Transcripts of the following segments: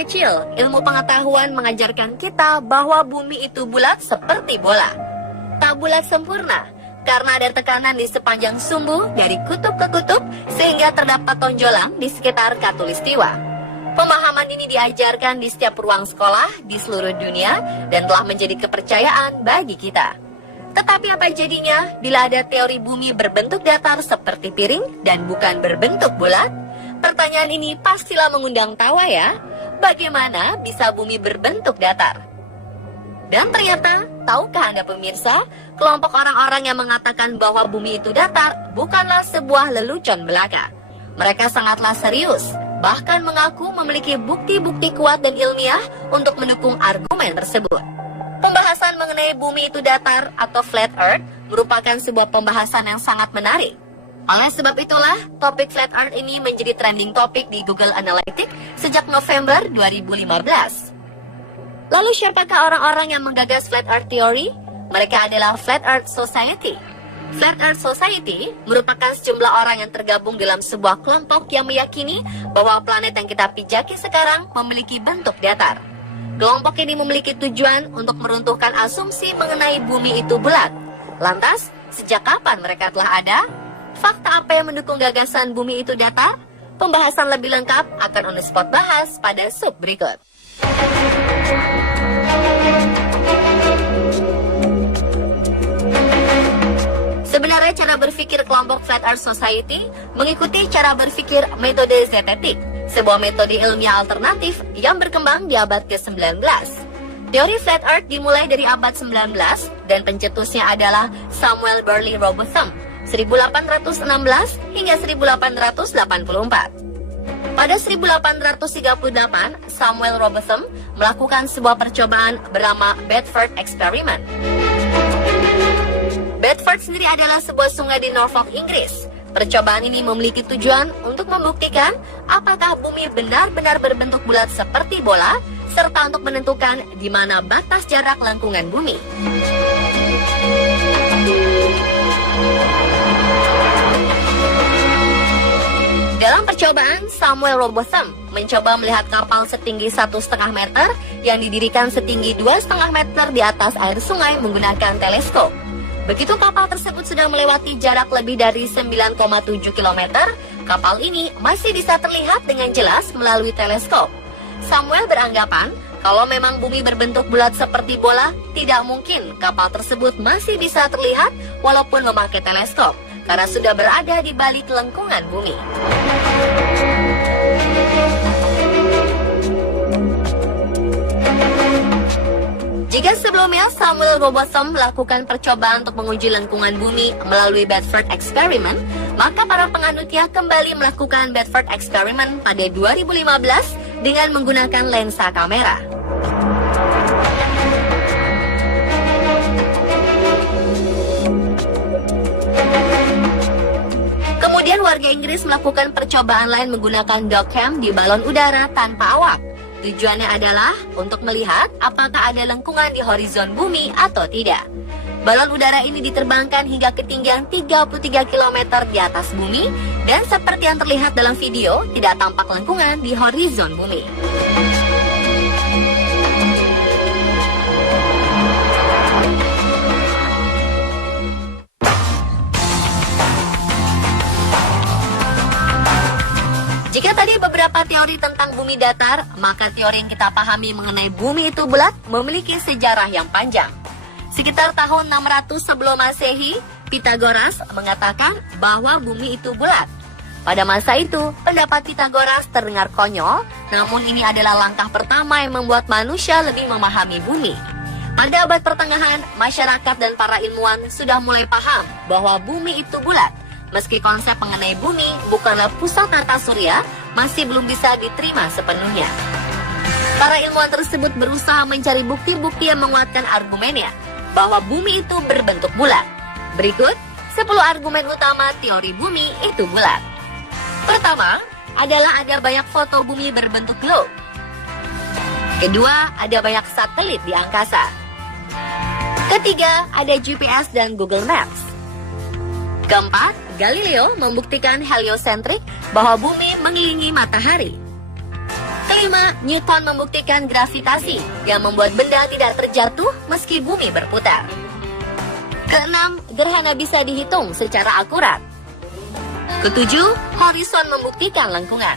kecil, ilmu pengetahuan mengajarkan kita bahwa bumi itu bulat seperti bola. Tak bulat sempurna, karena ada tekanan di sepanjang sumbu dari kutub ke kutub sehingga terdapat tonjolan di sekitar khatulistiwa. Pemahaman ini diajarkan di setiap ruang sekolah di seluruh dunia dan telah menjadi kepercayaan bagi kita. Tetapi apa jadinya bila ada teori bumi berbentuk datar seperti piring dan bukan berbentuk bulat? Pertanyaan ini pastilah mengundang tawa ya. Bagaimana bisa bumi berbentuk datar? Dan ternyata, tahukah Anda pemirsa, kelompok orang-orang yang mengatakan bahwa bumi itu datar bukanlah sebuah lelucon belaka. Mereka sangatlah serius, bahkan mengaku memiliki bukti-bukti kuat dan ilmiah untuk mendukung argumen tersebut. Pembahasan mengenai bumi itu datar atau flat earth merupakan sebuah pembahasan yang sangat menarik. Oleh sebab itulah, topik flat earth ini menjadi trending topik di Google Analytics sejak November 2015. Lalu siapakah orang-orang yang menggagas flat earth theory? Mereka adalah Flat Earth Society. Flat Earth Society merupakan sejumlah orang yang tergabung dalam sebuah kelompok yang meyakini bahwa planet yang kita pijaki sekarang memiliki bentuk datar. Kelompok ini memiliki tujuan untuk meruntuhkan asumsi mengenai bumi itu bulat. Lantas, sejak kapan mereka telah ada? Fakta apa yang mendukung gagasan bumi itu datar? Pembahasan lebih lengkap akan On The Spot bahas pada sub berikut. Sebenarnya cara berpikir kelompok Flat Earth Society mengikuti cara berpikir metode zetetik, sebuah metode ilmiah alternatif yang berkembang di abad ke-19. Teori Flat Earth dimulai dari abad 19 dan pencetusnya adalah Samuel Burley Robotham, 1816 hingga 1884. Pada 1838, Samuel Robotham melakukan sebuah percobaan bernama Bedford Experiment. Bedford sendiri adalah sebuah sungai di Norfolk, Inggris. Percobaan ini memiliki tujuan untuk membuktikan apakah bumi benar-benar berbentuk bulat seperti bola, serta untuk menentukan di mana batas jarak lengkungan bumi. Dalam percobaan, Samuel Robotham mencoba melihat kapal setinggi 1,5 meter yang didirikan setinggi 2,5 meter di atas air sungai menggunakan teleskop. Begitu kapal tersebut sudah melewati jarak lebih dari 9,7 km, kapal ini masih bisa terlihat dengan jelas melalui teleskop. Samuel beranggapan kalau memang bumi berbentuk bulat seperti bola, tidak mungkin kapal tersebut masih bisa terlihat walaupun memakai teleskop, karena sudah berada di balik lengkungan bumi. Jika sebelumnya Samuel Robotham melakukan percobaan untuk menguji lengkungan bumi melalui Bedford Experiment, maka para penganutnya kembali melakukan Bedford Experiment pada 2015 dengan menggunakan lensa kamera. Kemudian warga Inggris melakukan percobaan lain menggunakan dogcam di balon udara tanpa awak. Tujuannya adalah untuk melihat apakah ada lengkungan di horizon bumi atau tidak. Balon udara ini diterbangkan hingga ketinggian 33 km di atas bumi, dan seperti yang terlihat dalam video, tidak tampak lengkungan di horizon bumi. Jika tadi beberapa teori tentang bumi datar, maka teori yang kita pahami mengenai bumi itu bulat memiliki sejarah yang panjang. Sekitar tahun 600 sebelum Masehi, Pythagoras mengatakan bahwa bumi itu bulat. Pada masa itu, pendapat Pythagoras terdengar konyol, namun ini adalah langkah pertama yang membuat manusia lebih memahami bumi. Pada abad pertengahan, masyarakat dan para ilmuwan sudah mulai paham bahwa bumi itu bulat. Meski konsep mengenai bumi bukanlah pusat tata surya, masih belum bisa diterima sepenuhnya. Para ilmuwan tersebut berusaha mencari bukti-bukti yang menguatkan argumennya bahwa bumi itu berbentuk bulat. Berikut 10 argumen utama teori bumi itu bulat. Pertama, adalah ada banyak foto bumi berbentuk globe. Kedua, ada banyak satelit di angkasa. Ketiga, ada GPS dan Google Maps. Keempat, Galileo membuktikan heliosentrik bahwa bumi mengelilingi matahari. Kelima, Newton membuktikan gravitasi yang membuat benda tidak terjatuh meski bumi berputar. Keenam, gerhana bisa dihitung secara akurat. Ketujuh, horizon membuktikan lengkungan.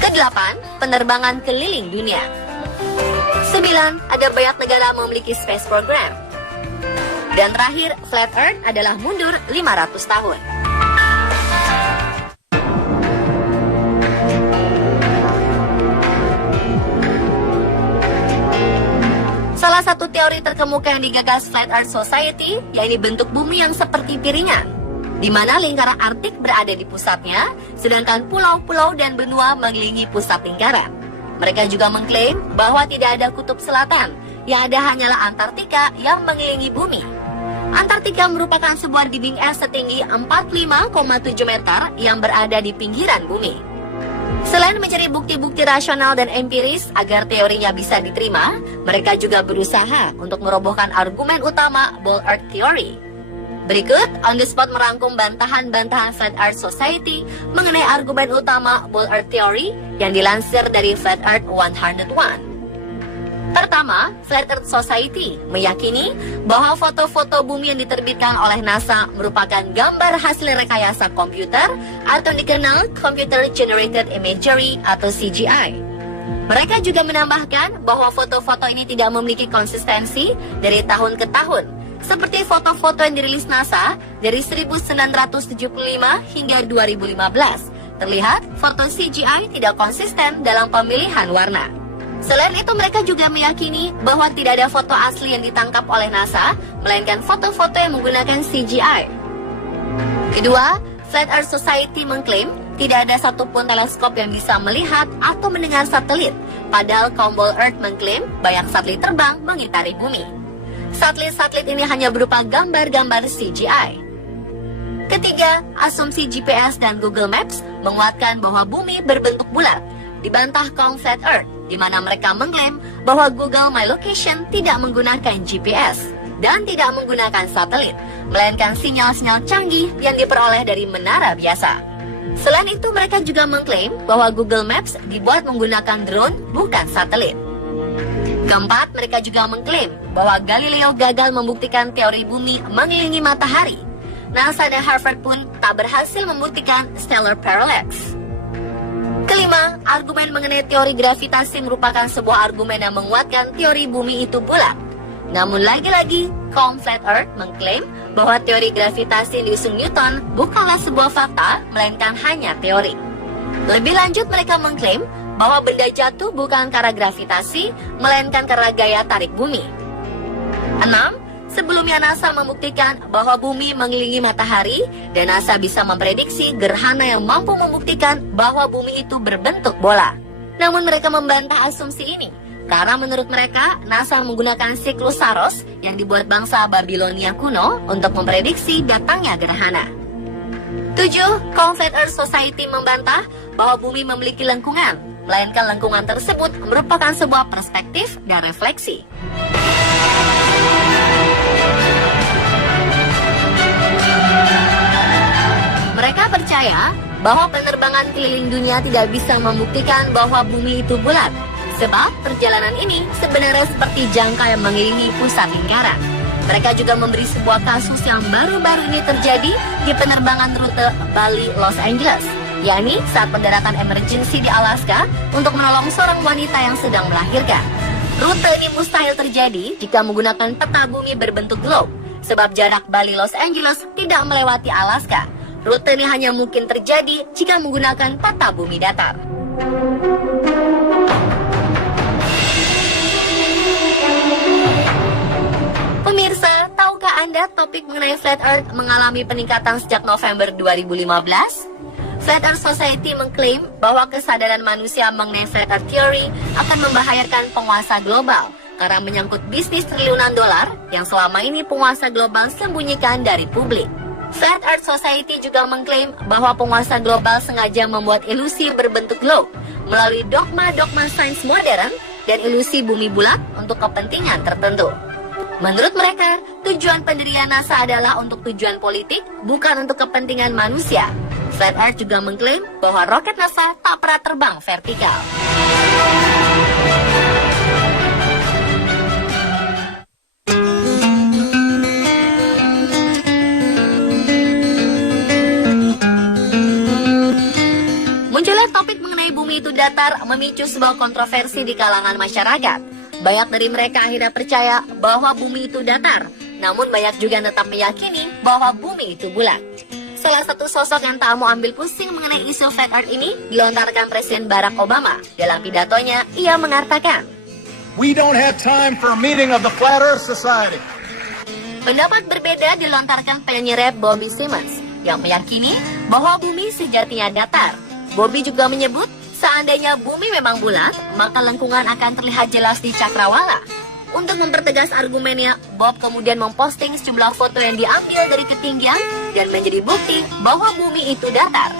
Kedelapan, penerbangan keliling dunia. 9, ada banyak negara memiliki space program. Dan terakhir, flat earth adalah mundur 500 tahun. Salah satu teori terkemuka yang digagas Flat Earth Society, yaitu bentuk bumi yang seperti piringan, di mana lingkaran Arktik berada di pusatnya, sedangkan pulau-pulau dan benua mengelilingi pusat lingkaran. Mereka juga mengklaim bahwa tidak ada kutub selatan, yang ada hanyalah Antartika yang mengelilingi bumi. Antartika merupakan sebuah dinding es setinggi 45,7 meter yang berada di pinggiran bumi. Selain mencari bukti-bukti rasional dan empiris agar teorinya bisa diterima, mereka juga berusaha untuk merobohkan argumen utama Ball Earth Theory. Berikut On The Spot merangkum bantahan-bantahan Flat Earth Society mengenai argumen utama Ball Earth Theory yang dilansir dari Flat Earth 101. Pertama, Flat Earth Society meyakini bahwa foto-foto bumi yang diterbitkan oleh NASA merupakan gambar hasil rekayasa komputer atau dikenal Computer Generated Imagery atau CGI. Mereka juga menambahkan bahwa foto-foto ini tidak memiliki konsistensi dari tahun ke tahun, seperti foto-foto yang dirilis NASA dari 1975 hingga 2015. Terlihat foto CGI tidak konsisten dalam pemilihan warna. Selain itu, mereka juga meyakini bahwa tidak ada foto asli yang ditangkap oleh NASA, melainkan foto-foto yang menggunakan CGI. Kedua, Flat Earth Society mengklaim tidak ada satupun teleskop yang bisa melihat atau mendengar satelit, padahal kaum Ball Earth mengklaim banyak satelit terbang mengitari bumi. Satelit-satelit ini hanya berupa gambar-gambar CGI. Ketiga, asumsi GPS dan Google Maps menguatkan bahwa bumi berbentuk bulat, dibantah kaum Flat Earth, di mana mereka mengklaim bahwa Google My Location tidak menggunakan GPS dan tidak menggunakan satelit, melainkan sinyal-sinyal canggih yang diperoleh dari menara biasa. Selain itu, mereka juga mengklaim bahwa Google Maps dibuat menggunakan drone, bukan satelit. Keempat, mereka juga mengklaim bahwa Galileo gagal membuktikan teori bumi mengelilingi matahari. NASA dan Harvard pun tak berhasil membuktikan stellar parallax. Kelima, argumen mengenai teori gravitasi merupakan sebuah argumen yang menguatkan teori bumi itu bulat. Namun lagi-lagi, kaum Flat Earth mengklaim bahwa teori gravitasi yang diusung Newton bukanlah sebuah fakta, melainkan hanya teori. Lebih lanjut, mereka mengklaim bahwa benda jatuh bukan karena gravitasi, melainkan karena gaya tarik bumi. 6. Sebelumnya NASA membuktikan bahwa bumi mengelilingi matahari dan NASA bisa memprediksi gerhana yang mampu membuktikan bahwa bumi itu berbentuk bola. Namun mereka membantah asumsi ini karena menurut mereka NASA menggunakan siklus Saros yang dibuat bangsa Babilonia kuno untuk memprediksi datangnya gerhana. 7. Kaum Flat Earth Society membantah bahwa bumi memiliki lengkungan, melainkan lengkungan tersebut merupakan sebuah perspektif dan refleksi. Mereka percaya bahwa penerbangan keliling dunia tidak bisa membuktikan bahwa bumi itu bulat, sebab perjalanan ini sebenarnya seperti jangka yang mengelilingi pusat lingkaran. Mereka juga memberi sebuah kasus yang baru-baru ini terjadi di penerbangan rute Bali-Los Angeles, yakni saat pendaratan emergency di Alaska untuk menolong seorang wanita yang sedang melahirkan. Rute ini mustahil terjadi jika menggunakan peta bumi berbentuk globe, sebab jarak Bali-Los Angeles tidak melewati Alaska. Rute ini hanya mungkin terjadi jika menggunakan peta bumi datar. Pemirsa, tahukah Anda topik mengenai Flat Earth mengalami peningkatan sejak November 2015? Flat Earth Society mengklaim bahwa kesadaran manusia mengenai Flat Earth Theory akan membahayakan penguasa global karena menyangkut bisnis triliunan dolar yang selama ini penguasa global sembunyikan dari publik. Flat Earth Society juga mengklaim bahwa penguasa global sengaja membuat ilusi berbentuk globe melalui dogma-dogma sains modern dan ilusi bumi bulat untuk kepentingan tertentu. Menurut mereka, tujuan pendirian NASA adalah untuk tujuan politik, bukan untuk kepentingan manusia. Flat Earth juga mengklaim bahwa roket NASA tak pernah terbang vertikal. Munculnya topik mengenai bumi itu datar memicu sebuah kontroversi di kalangan masyarakat. Banyak dari mereka akhirnya percaya bahwa bumi itu datar, namun banyak juga yang tetap meyakini bahwa bumi itu bulat. Salah satu sosok yang tak mau ambil pusing mengenai isu flat earth ini dilontarkan Presiden Barack Obama. Dalam pidatonya, ia mengatakan, "We don't have time for a meeting of the Flat Earth Society." Pendapat berbeda dilontarkan penyanyi rap Bobby Simmons yang meyakini bahwa bumi sejatinya datar. Bobby juga menyebut, seandainya bumi memang bulat, maka lengkungan akan terlihat jelas di cakrawala. Untuk mempertegas argumennya, Bob kemudian memposting sejumlah foto yang diambil dari ketinggian dan menjadi bukti bahwa bumi itu datar.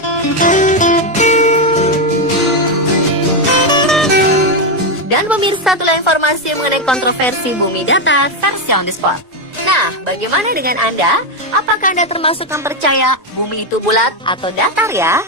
Dan pemirsa, itulah informasi mengenai kontroversi bumi datar versi on the spot. Nah, bagaimana dengan Anda? Apakah Anda termasuk yang percaya bumi itu bulat atau datar ya?